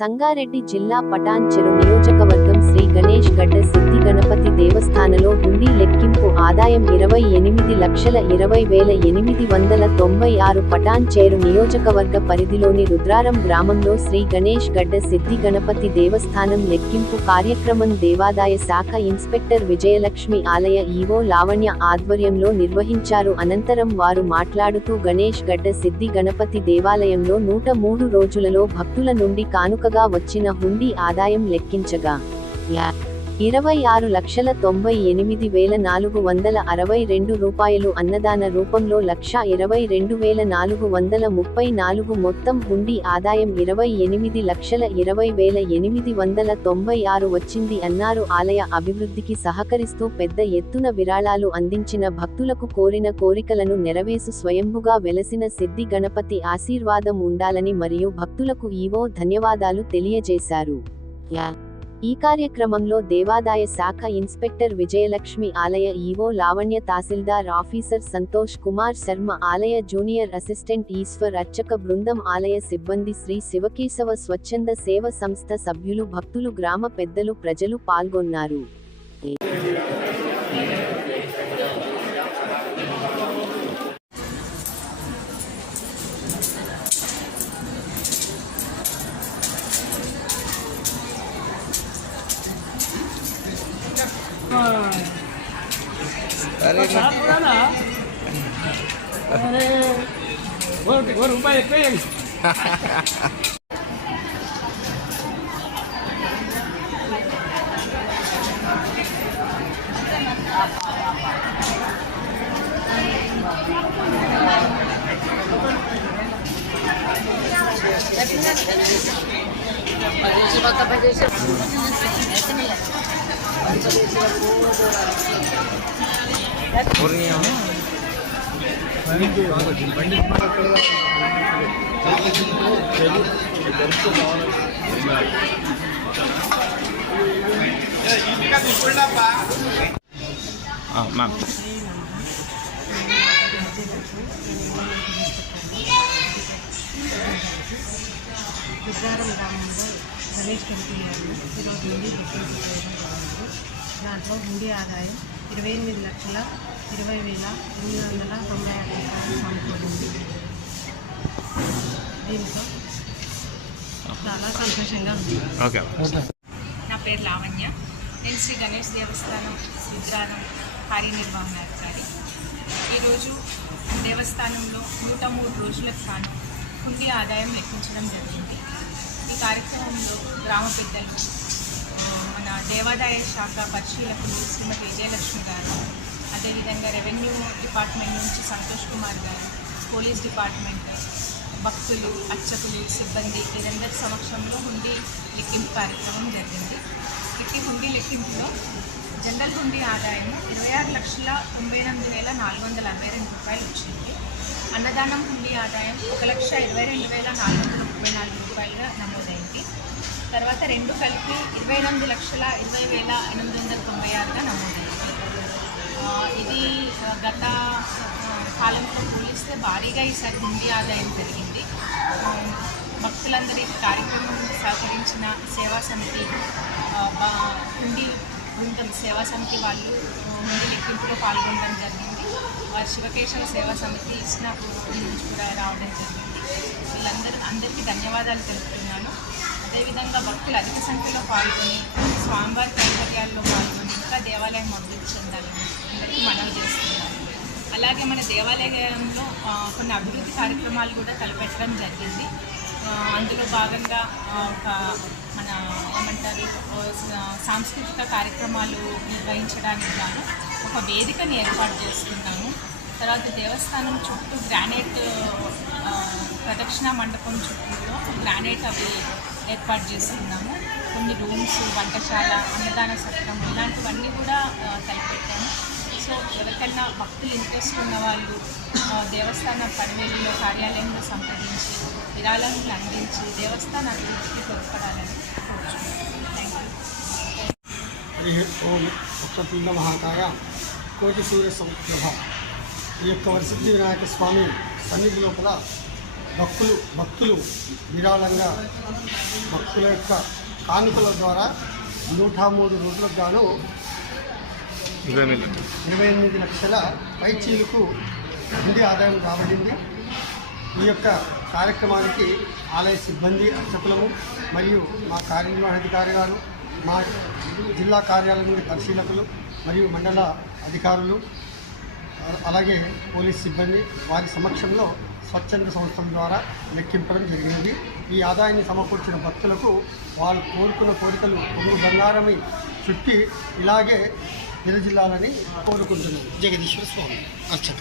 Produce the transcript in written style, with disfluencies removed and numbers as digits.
సంగారెడ్డి జిల్లా పటాన్ చెరు నియోజకవర్గం శ్రీ గణేష్ గడ్డ సిద్ధి గణపతి దేవస్థానలో హుండీ లెక్కింపు ఆదాయం 28,20,896 పటాన్ చెరు నియోజకవర్గ పరిధిలోని రుద్రారం గ్రామంలో శ్రీ గణేష్ గడ్డ సిద్ధి గణపతి దేవస్థానం లెక్కింపు కార్యక్రమం దేవాదాయ శాఖ ఇన్స్పెక్టర్ విజయలక్ష్మి ఆలయ ఈవో లావణ్య ఆధ్వర్యంలో నిర్వహించారు. అనంతరం వారు మాట్లాడుతూ గణేష్ గడ్డ సిద్ధి గణపతి దేవాలయంలో 103 రోజులలో భక్తుల నుండి కానుకగా వచ్చిన హుండీ ఆదాయం లెక్కించగా 26,98,462 రూపాయలు, అన్నదాన రూపంలో 1,22,434 మొత్తం హుండీ ఆదాయం 28,20,896 వచ్చింది అన్నారు. ఆలయ అభివృద్ధికి సహకరిస్తూ పెద్ద ఎత్తున విరాళాలు అందించిన భక్తులకు కోరిన కోరికలను నెరవేర్చు స్వయంభుగా వెలసిన సిద్ధి గణపతి ఆశీర్వాదం ఉండాలని మరియు భక్తులకు ఈవో ధన్యవాదాలు తెలియజేశారు. ఈ కార్యక్రమంలో దేవాదాయ శాఖ ఇన్స్పెక్టర్ విజయలక్ష్మి, ఆలయ ఈవో లావణ్య, తహసీల్దార్ ఆఫీసర్ సంతోష్ కుమార్ శర్మ, ఆలయ జూనియర్ అసిస్టెంట్ ఈశ్వర్, అర్చక బృందం, ఆలయ సిబ్బంది, శ్రీ శివకేశవ స్వచ్ఛంద సేవ సంస్థ సభ్యులు, భక్తులు, గ్రామ పెద్దలు, ప్రజలు పాల్గొన్నారు. अरे ना अरे वो रुपये एक मैम రుద్రారం గ్రామంలో గణేష్ గణపతి ఈరోజు నుండి లెక్కింపు చేయడం జరిగింది. దాంట్లో హుండీ ఆదాయం 28,20,896 సమకూరింది. దీంతో చాలా సంతోషంగా ఉంది. నా పేరు లావణ్య. నేను శ్రీ గణేష్ దేవస్థానం రుద్రారం కార్యనిర్వహణాధికారి. ఈరోజు దేవస్థానంలో 103 రోజులకు గాను హుండీ ఆదాయం లెక్కించడం జరిగింది. ఈ కార్యక్రమంలో గ్రామ పెద్దలు, మన దేవాదాయ శాఖ పరిశీలకులు శ్రీమతి విజయలక్ష్మి గారు, అదేవిధంగా రెవెన్యూ డిపార్ట్మెంట్ నుంచి సంతోష్ కుమార్ గారు, పోలీస్ డిపార్ట్మెంట్, భక్తులు, అర్చకులు, సిబ్బంది వీరందరి సమక్షంలో హుండీ లెక్కింపు కార్యక్రమం జరిగింది. ఇట్టి హుండీ లెక్కింపులో జనరల్ హుండీ ఆదాయం 26,98,462 రూపాయలు వచ్చింది. అన్నదానం హుండీ ఆదాయం 1,22,434 రూపాయలుగా నమోదైంది. తర్వాత రెండు కలిపి 28,20,896గా నమోదైంది. ఇది గత కాలంతో పోలిస్తే భారీగా ఈసారి హుండీ ఆదాయం పెరిగింది. భక్తులందరి కార్యక్రమం సహకరించిన సేవా సమితి, హుండీ బృందం సేవా సమితి వాళ్ళు హుండీ లెక్కింపులో పాల్గొనడం జరిగింది. వారి శివకేశవ సేవా సమితి ఇస్నాపూర్ నుంచి కూడా రావడం జరిగింది. అందరికీ ధన్యవాదాలు తెలుపుతున్నాను. అదేవిధంగా భక్తులు అధిక సంఖ్యలో పాల్గొని స్వామివారి కైంకర్యాల్లో పాల్గొని ఇంకా దేవాలయం అభివృద్ధి చెందాలని అందరికీ మనవి చేస్తున్నాను. అలాగే మన దేవాలయంలో కొన్ని అభివృద్ధి కార్యక్రమాలు కూడా తలపెట్టడం జరిగింది. అందులో భాగంగా మన ఏమంటారు సాంస్కృతిక కార్యక్రమాలు నిర్వహించడానికి గాను ఒక వేదికని ఏర్పాటు చేస్తున్నాము. తర్వాత దేవస్థానం చుట్టూ గ్రానైట్ ప్రదక్షిణ మండపం చుట్టూలో గ్రానైట్ అవి ఏర్పాటు చేస్తున్నాము. కొన్ని రూమ్స్, వంటశాల, అన్నదాన సత్రం ఇలాంటివన్నీ కూడా తలపెట్టాము. సో ఎవరికైనా భక్తులు ఇంట్రెస్ట్ ఉన్న వాళ్ళు దేవస్థాన పనివేలులో కార్యాలయంలో సంప్రదించి విరాళాలను అందించి దేవస్థాన అభివృద్ధికి తోడ్పడాలని కోరుచున్నాను. మహాకాయ కోటి సూర్య సమప్రభ. ఈ యొక్క వరసిద్ధి వినాయక స్వామి సన్నిధి లోపల భక్తులు విరాళంగా భక్తుల యొక్క కానుకల ద్వారా 103 రోజులకు గాను 28 లక్షల పైచీలకు హుండీ ఆదాయం రాబడింది. ఈ యొక్క కార్యక్రమానికి ఆలయ సిబ్బంది అర్చకులము మరియు మా కార్యనిర్వహణాధికారి గారు, మా జిల్లా కార్యాలయం నుండి పరిశీలకులు మరియు మండల అధికారులు, అలాగే పోలీస్ సిబ్బంది వారి సమక్షంలో స్వచ్ఛంద సంస్థల ద్వారా లెక్కింపడం జరిగింది. ఈ ఆదాయాన్ని సమకూర్చిన భక్తులకు వాళ్ళు కోరుకున్న కోరికలు బంగారమై చుట్టి ఇలాగే విరజిల్లాలని కోరుకుంటున్నాను. జగదీశ్వర స్వామి అర్చక.